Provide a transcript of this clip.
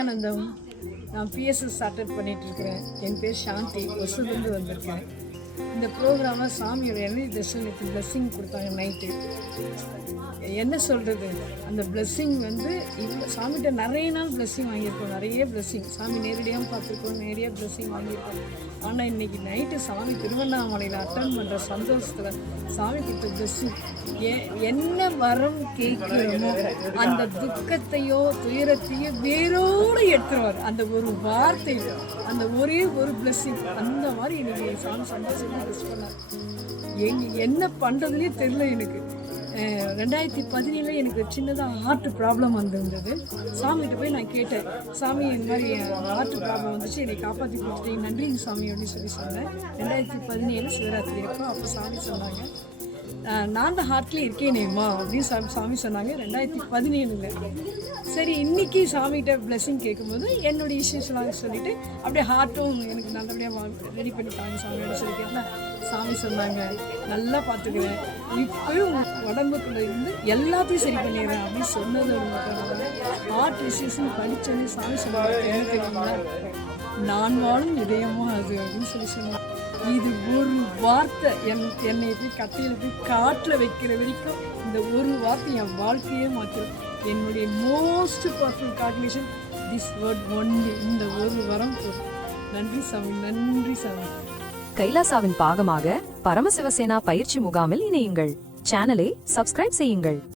ஆனந்தம். நான் BSS attend பண்ணிட்டு இருக்கிறேன். என் பேர் சாந்தி, ஒசூர்லேருந்து வந்திருக்கேன். இந்த ப்ரோக்ராமில் சாமியோட எனர்ஜி தர்ஷனுக்கு பிளெஸ்ஸிங் கொடுத்தாங்க நைட்டு. என்ன சொல்கிறது, அந்த பிளெஸ்ஸிங் வந்து சாமிகிட்ட நிறைய நாள் பிளெஸ்ஸிங் வாங்கியிருக்கோம். நிறைய பிளெஸ்ஸிங் சாமி நேரடியாக பார்த்துருக்கோம், நிறைய பிளெஸ்ஸிங் வாங்கியிருக்கோம். ஆனால் இன்றைக்கி நைட்டு சாமி திருவண்ணாமலையில் அட்டன் பண்ணுற சந்தோஷத்தில் சாமி கொடுத்த பிளெஸ்ஸிங் என்ன வரம் கேட்கிறோமோ அந்த துக்கத்தையோ துயரத்தையோ வேரோடு எடுத்துருவார். அந்த ஒரு வார்த்தை, அந்த ஒரே ஒரு பிளெஸ்ஸிங், அந்த மாதிரி எனக்கு சாமி சந்தோஷமாக பிளஸ் பண்ணார். என்ன பண்ணுறதுனே தெரியல எனக்கு. 2017 எனக்கு சின்னதாக ஹார்ட் ப்ராப்ளம் வந்திருந்தது. சாமிகிட்ட போய் நான் கேட்டேன், சாமி இந்த மாதிரி ஹார்ட் ப்ராப்ளம் வந்துச்சு, என்னை காப்பாற்றி கொடுத்துட்டீங்க, நன்றிங்க சாமி அப்படின்னு சொன்னேன். 2017 சிவராத்திரி அப்போ சாமி சொன்னாங்க, நான் தான் ஹார்ட்லேயே இருக்கேனேம்மா அப்படின்னு சாமி சொன்னாங்க. 2017 சரி, இன்றைக்கி சாமிகிட்ட பிளெஸ்ஸிங் கேட்கும்போது என்னுடைய இஷ்யூஸ்லாம் சொல்லிவிட்டு அப்படியே ஹார்ட்டும் எனக்கு நல்லபடியாக ரெடி பண்ணிட்டாங்க சாமியோட சொல்லிட்டு சாமி சொன்னாங்க, நல்லா பார்த்துக்குவேன், இப்போயும் உடம்புக்குள்ள இருந்து எல்லாத்தையும் சரி பண்ணிடுறேன் அப்படின்னு சொன்னது. ஹார்ட் இஷ்யூஸ்ன்னு படித்தோன்னே சாமி சொன்னாங்க, என்ன தெரியுங்களா, நான் வாழும் இதயமோ அது அப்படின்னு சொன்னாங்க. இது ஒரு வார்த்தை என்னை போய் கட்டையில் போய் காட்டில் வைக்கிற வரைக்கும் இந்த ஒரு வார்த்தை என் வாழ்க்கையே மாற்றும். என்னுடைய most powerful cognition this word only. இந்த ஒரு வரம் போதும். நன்றி சாமி, நன்றி சாமி. கைலாசாவின் பாகமாக பரமசிவசேனா பயிற்சி முகாமில் இணையுங்கள். சேனலை சப்ஸ்கிரைப் செய்யுங்கள்.